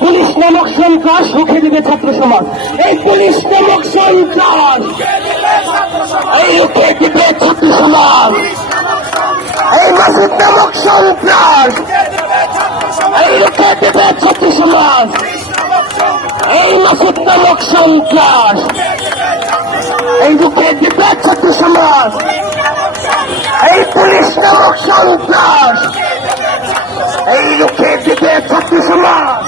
Police নামক সন্ত্রাস রুখে দেবে ছাত্র সমাজ। এই পুলিশ নামক সন্ত্রাস এই রুখে দেবে ছাত্র সমাজ। এই মাসুদ নামক সন্ত্রাস এই রুখে দেবে ছাত্র সমাজ। এই মাসুদ নামক সন্ত্রাস এই রুখে দেবে ছাত্র সমাজ। এই পুলিশ নামক সন্ত্রাস এই রুখে দেবে ছাত্র সমাজ।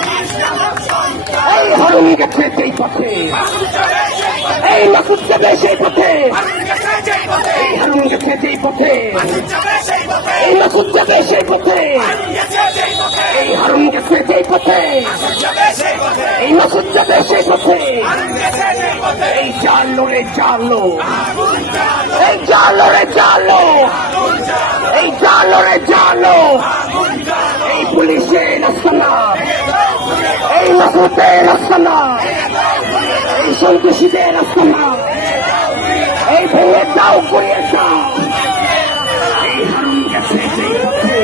এই হরণ গেছে সেই পথে, এই মাসুদ যাবে সেই পথে, এই হরণ গেছে সেই পথে, এই মাসুদ যাবে সেই পথে, এই হরণ গেছে সেই পথে, এই মাসুদ যাবে সেই পথে। এই জালো রে জালো, এই জালো রে জালো, এই জালো রে জালো, এই পুলিশের আস্তানা, এই মাসুদের আস্তানা, এই সন্ত্রাসীদের আস্তানা, এই ভেঙে দাও করিয়ে দাও। এই হারুন গেছে সেই পথে,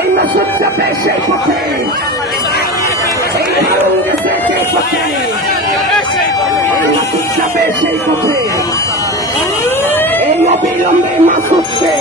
এই মাসুদ যাবে সেই পথে, এই হারুন গেছে সেই পথে, এই মাসুদ যাবে সেই পথে। এই অবিলম্বে মাসুদকে